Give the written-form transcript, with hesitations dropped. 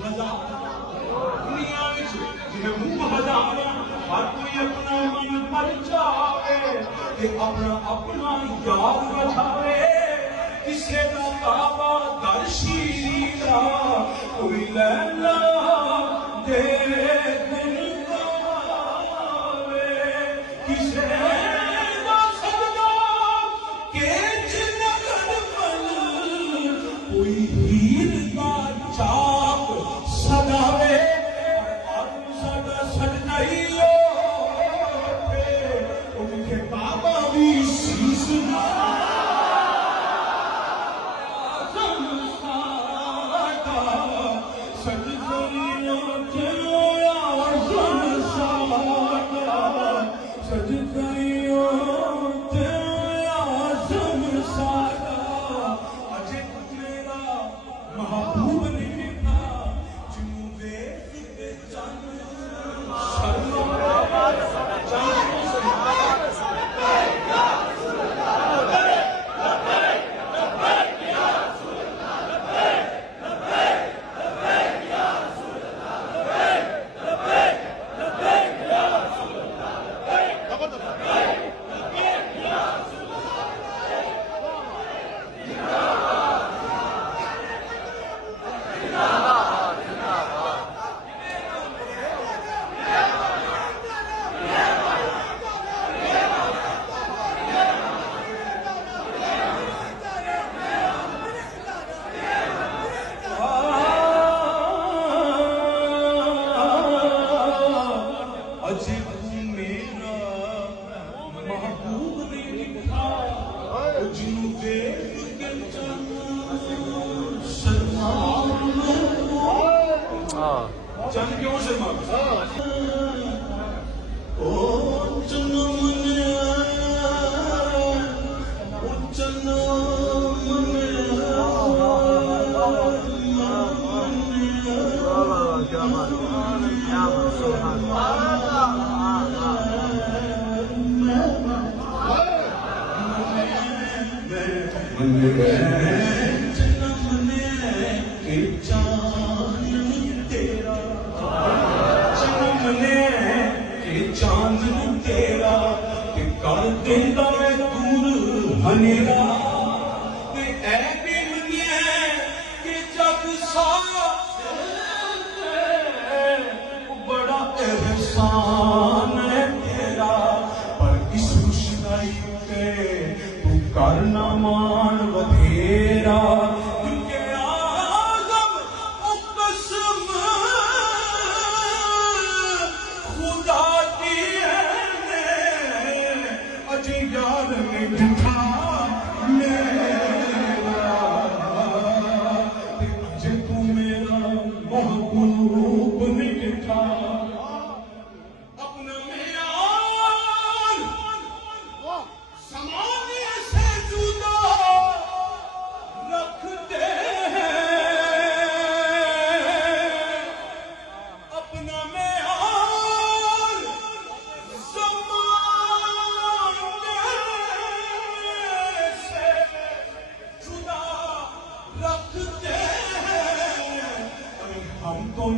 दुनिया जिन्हें मुंह हजार हर कोई अपना मन पर जावे अपना अपना यार बधावे किसे का काबा दर्शी दा कोई लैला दे दिल गावे किसे का सजदा के जिनगन मन कोई हीर का चाप सदावे सदा सजदा ही उनके बाबा भी शीश महबूब ने लिखा जिन्हों देख के चंद चंद क्यों शर्मा ओ चन्नो मने ओ चन्नो मने चांद तेरा कर देता है दूर हनेरा ऐ भी मनिए कि जग साथ बड़ा एहसान है तेरा पर इस खुशनाई पे तू करना मान बधेरा यार ने दिखा मेरा जे तू मेरा महबूब नहीं दिखा अपना मेयार समाने से जुदा रख दे अपना हम तो